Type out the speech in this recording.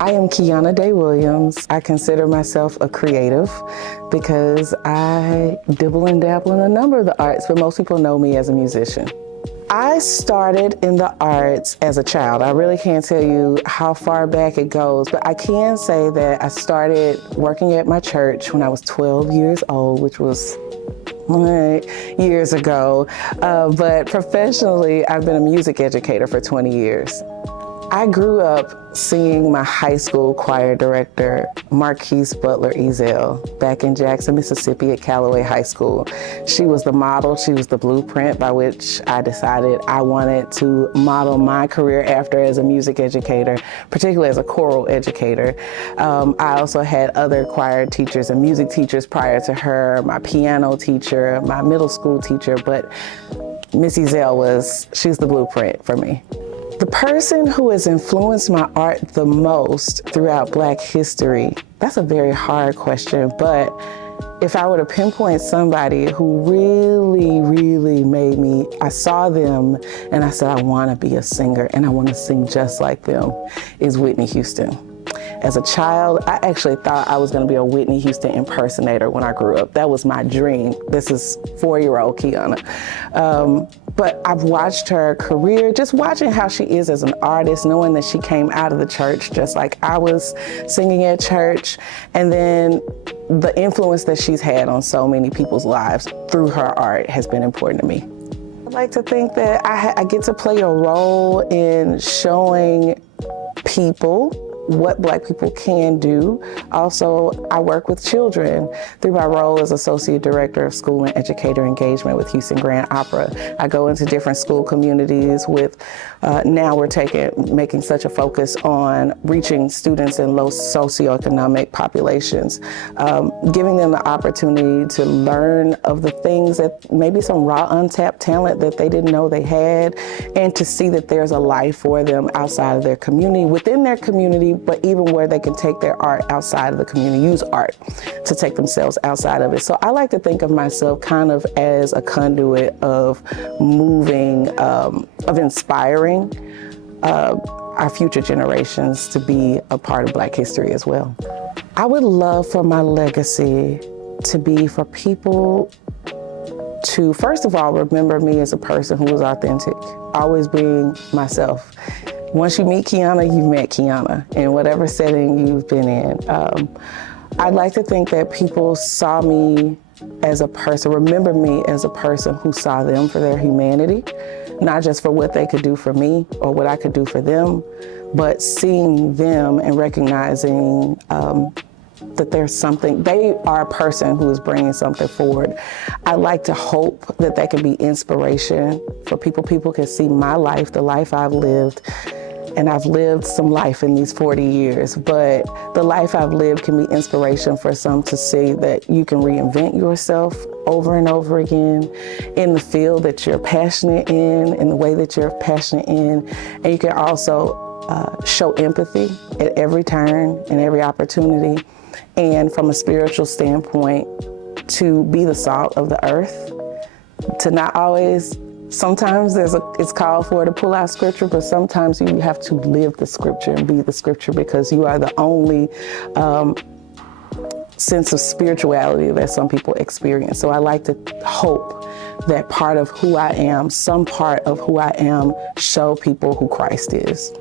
I am Kiana Day Williams. I consider myself a creative because I dibble and dabble in a number of the arts, but most people know me as a musician. I started in the arts as a child. I really can't tell you how far back it goes, but I can say that I started working at my church when I was 12 years old, which was years ago. But professionally, I've been a music educator for 20 years. I grew up singing my high school choir director, Marquise Butler Ezel, back in Jackson, Mississippi at Callaway High School. She was the model, she was the blueprint by which I decided I wanted to model my career after as a music educator, particularly as a choral educator. I also had other choir teachers and music teachers prior to her, my piano teacher, my middle school teacher, but Miss Ezel she's the blueprint for me. The person who has influenced my art the most throughout Black history, that's a very hard question, but if I were to pinpoint somebody who really made me, I saw them and I said, I want to be a singer and I want to sing just like them, is Whitney Houston. As a child, I actually thought I was going to be a Whitney Houston impersonator when I grew up. That was my dream. This is 4-year-old Kiana. But I've watched her career, just watching how she is as an artist, knowing that she came out of the church just like I was singing at church, and then the influence that she's had on so many people's lives through her art has been important to me. I'd like to think that I get to play a role in showing people what Black people can do. Also, I work with children through my role as Associate Director of School and Educator Engagement with Houston Grand Opera. I go into different school communities with, now we're making such a focus on reaching students in low socioeconomic populations, giving them the opportunity to learn of the things that maybe some raw untapped talent that they didn't know they had, and to see that there's a life for them outside of their community, within their community, but even where they can take their art outside of the community, use art to take themselves outside of it. So I like to think of myself kind of as a conduit of moving, of inspiring our future generations to be a part of Black history as well. I would love for my legacy to be for people to, first of all, remember me as a person who was authentic, always being myself. Once you meet Kiana, you've met Kiana in whatever setting you've been in. I'd like to think that people saw me as a person, remember me as a person who saw them for their humanity, not just for what they could do for me or what I could do for them, but seeing them and recognizing that there's something, they are a person who is bringing something forward. I like to hope that they can be inspiration for people. People can see my life, the life I've lived, and I've lived some life in these 40 years, but the life I've lived can be inspiration for some to see that you can reinvent yourself over and over again in the field that you're passionate in the way that you're passionate in, and you can also show empathy at every turn and every opportunity, and from a spiritual standpoint, to be the salt of the earth, to not always, sometimes it's called for to pull out scripture, but sometimes you have to live the scripture and be the scripture, because you are the only sense of spirituality that some people experience. So I like to hope that part of who I am, some part of who I am, show people who Christ is.